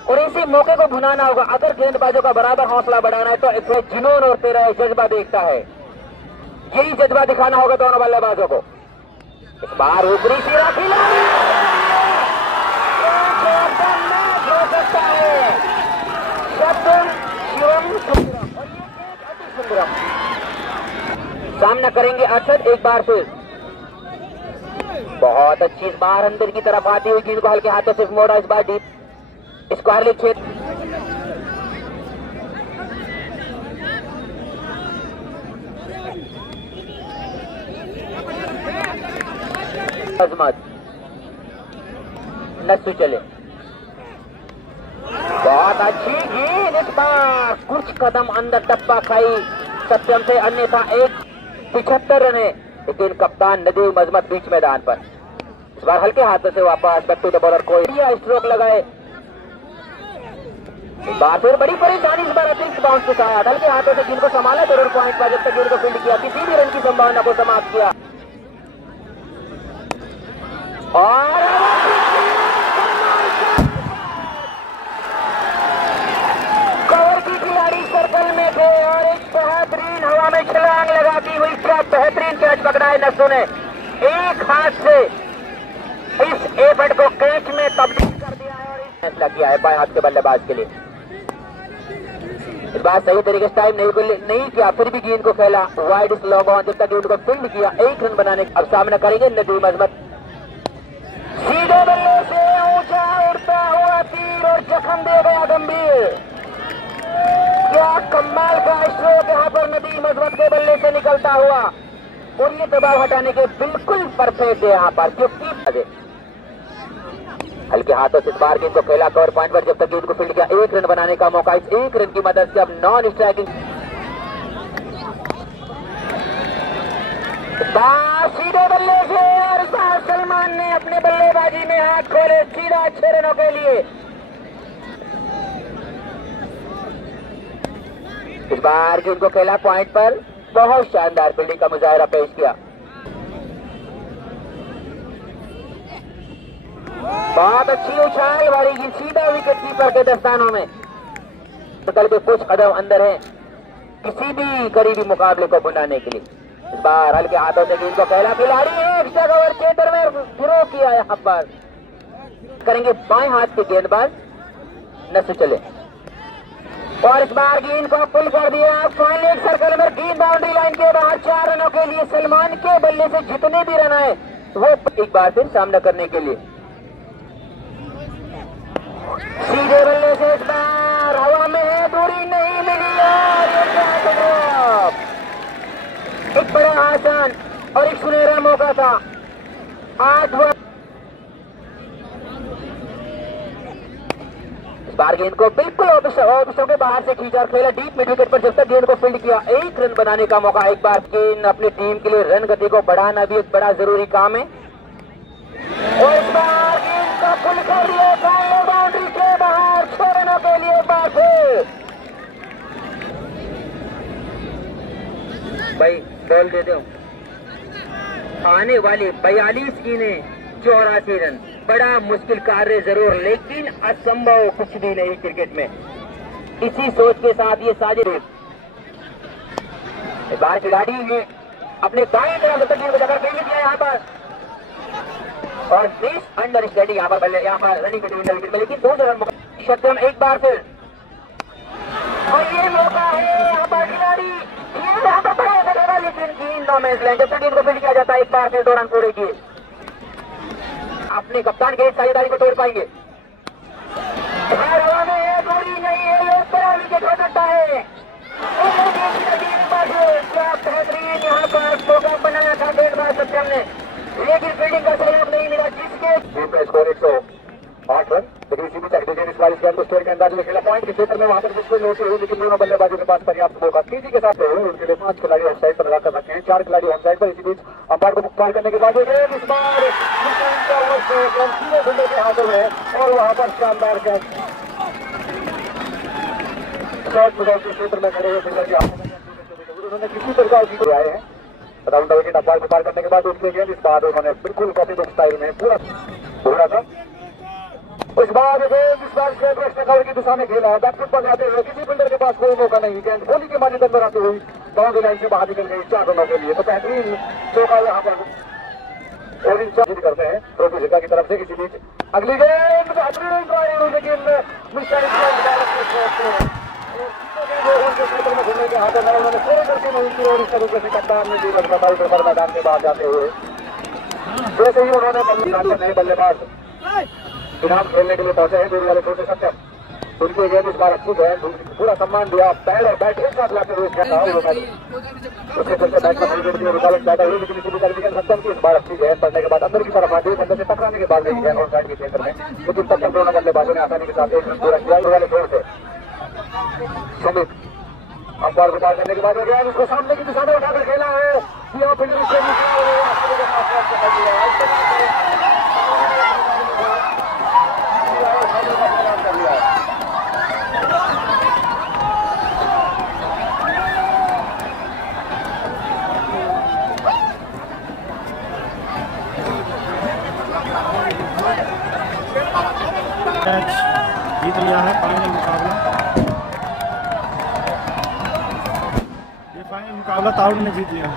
और इसी मौके को भुनाना होगा। अगर गेंदबाजों का बराबर हौसला बढ़ाना है तो इसे जुनून और तेरा जज्बा देखता है, यही जज्बा दिखाना होगा दोनों बल्लेबाजों को। इस बार ऊपरी सिरा खिलाड़ी हो सकता है सामना करेंगे अरशद एक बार फिर। बहुत अच्छी इस बार अंदर की तरफ आती हुई गेंद को हल्के हाथों से मोड़ा, इस बार डीप स्क्वायर लेग क्षेत्र। अजमत नस्सू चले, बहुत अच्छी गेंद, इस बार कुछ कदम अंदर टप्पा खाई सत्यम से, अन्यथा 175 रन है, लेकिन कप्तान नदीम अजमत बीच मैदान पर। इस बार हल्के हाथों से वापस बैक टू द बॉलर को स्ट्रोक लगाए, इस बार फिर बड़ी परेशानी, इस बार अतिरिक्त बाउंस के साथ हल्के हाथों से गेंद को संभाला जरूर पॉइंट पर, जब तक गेंद को फील्ड किया, किसी भी रन की संभावना को समाप्त किया। और कवर की खिलाड़ी सर्कल में थे और एक बेहतरीन हवा में छलांग लगाती हुई क्या बेहतरीन कैच पकड़ा है नस्सू ने, एक हाथ से इस एफर्ट को कैच में तब्दील कर दिया है और फैसला किया है बाएं हाथ के बल्लेबाज के लिए। इस बार सही तरीके से टाइम नहीं किया, फिर भी गेंद को खेला वाइड स्लॉग ऑन, जब तक गेंद को फील्ड किया 1 रन बनाने। अब सामना करेंगे नदीम अजमत। सीधे बल्ले से ऊंचा उड़ता हुआ तीर और जख्म दे गया गंभीर। क्या कमाल का स्ट्रोक यहाँ पर नदीम अजमत के बल्ले से निकलता हुआ, और ये दबाव हटाने के बिल्कुल परफेक्ट है यहाँ पर, क्योंकि हल्के हाथों से इस बार गेंद को खेला कवर पॉइंट पर, जब तक गेंद को फील्ड किया 1 रन बनाने का मौका। इस 1 रन की मदद से अब नॉन स्ट्राइकिंग सीधे बल्ले से, और सलमान ने अपने बल्लेबाजी में हाथ खोले सीधा 6 रनों के लिए। इस बार गेंद को खेला पॉइंट पर, बहुत शानदार फील्डिंग का मुजाहरा पेश किया। बहुत अच्छी उछाल वाली गेंद सीधा विकेट कीपर के दस्तानों में। कल के कुछ कदम अंदर है किसी भी करीबी मुकाबले को बुलाने के लिए। इस बार हल्के हाथों से गेंद को खेला, खिलाड़ी है एक्स्ट्रा कवर क्षेत्र में थ्रो किया। यहाँ पर करेंगे बाएं हाथ के गेंदबाज नस चले, और इस बार गेंद को पुल कर दिया। फाइनल एक सर्कल में गेंद बाउंड्री लाइन के बाहर 4 रनों के लिए। सलमान के बल्ले से जितने भी रन आए वो एक बार फिर सामना करने के लिए। सीधे बल्ले से इस बार हवा में है, दूरी नहीं मिली, और एक बड़ा आसान और एक सुनहरा मौका था आज। इस बार गेंद को बिल्कुल ऑफिसों के बाहर से खींचा और खेला डीप मिड विकेट पर, जब तक गेंद को फील्ड किया 1 रन बनाने का मौका। एक बार गेंद अपनी टीम के लिए रन गति को बढ़ाना भी एक बड़ा जरूरी काम है, और इस बार गेंद का पुल कर दिया बाउंड्री के बाहर 6 रनों के लिए। एक बार फिर भाई बॉल दे दो। आने वाले 42 गेंदें 84 रन, बड़ा मुश्किल कार्य जरूर, लेकिन असंभव कुछ भी नहीं क्रिकेट में। इसी सोच के साथ ये साजिश। इस बार खिलाड़ी ने अपने दाएं तरफ तक गेंद को जगह फील्ड किया यहाँ पर, और बेस अंडर स्टडी यहाँ पर बल्ले, यहाँ पर रनिंग विकेट में, लेकिन 2 रन शतरन एक बार फिर। और ये मौका है यहाँ पर खिलाड़ी यहाँ पर बड़ा लगेगा, लेकिन गेंद नो मैच लाइन, जब तक गेंद को फील्ड किया जाता है एक बार फिर 2 रन पूरे किए। अपने कप्तान के साझेदारी को तोड़ पाएंगे। दूरी नहीं है, ये बड़ा विकेट हो सकता है। क्या बेहतरीन यहाँ पर मौका बनाया था गेंदबाज सत्यम ने, लेकिन फील्डिंग का सहयोग नहीं मिला, जिसके स्कोर 108 रन। लेकिन इसी बीच इस बार इस गेंद को स्टोर के अंदाज में खेला पॉइंट के क्षेत्र में, वहां पर बिल्कुल नोट हुई, लेकिन दोनों बल्लेबाजों के पास पर्याप्त मौका तेजी के साथ उनके लिए 5 खिलाड़ी ऑफ साइड पर लगा कर रखे हैं, 4 खिलाड़ी ऑफ साइड पर। इसी बीच अंपायर को पार करने के बाद इस बार के हाथों में, और वहां पर शानदार कैच शॉर्ट मिडल के क्षेत्र में खड़े हुए फील्डर उन्होंने किसी प्रकार की आए हैं राउंड विकेट अंपायर को पार करने के बाद उसके गेंद इस बार उन्होंने बिल्कुल कॉपी बुक स्टाइल में पूरा था। इस बार कवर की दिशा में खेला, बैकफुट पर जाते हुए किसी फील्डर के पास कोई मौका नहीं, गेंद गोली के माध्यम अंदर आती हुई बाउंड्री लाइन से बाहर निकल गई 4 रनों के लिए। तो बेहतरीन चौका यहाँ पर और इंचार्ज करते हैं ट्रॉफी जिला की तरफ से। इसी बीच अगली गेंद बेहतरीन, लेकिन घूमने के हाथों में उन्होंने पूरे करके नहीं की, और इस तरीके से कप्तान ने जीवन बताई पेपर मैदान के बाहर जाते हुए जैसे ही उन्होंने नए बल्लेबाज इनाम खेलने के लिए पहुंचे हैं दूरी वाले छोटे सत्यम, उनकी गेंद इस बार अच्छी है, पूरा सम्मान दिया, पैड और बैट एक साथ लाते हुए उसके चलते बैट में रुकावट पैदा हुई, लेकिन इसी विकेट सत्यम की इस बार अच्छी गेंद पड़ने के बाद अंदर की तरफ आती है, अंदर से टकराने के बाद गेंद और साइड के क्षेत्र में, लेकिन सत्यम दोनों बल्लेबाजों ने आसानी के साथ 1 रन पूरा किया। वाले छोड़ से सुमित अंपायर को पार करने के बाद उसको सामने की दिशा में उठाकर खेला है, जीत लिया है फाइनल मुकाबला। ये फाइनल मुकाबला ताउड़ ने जीत लिया।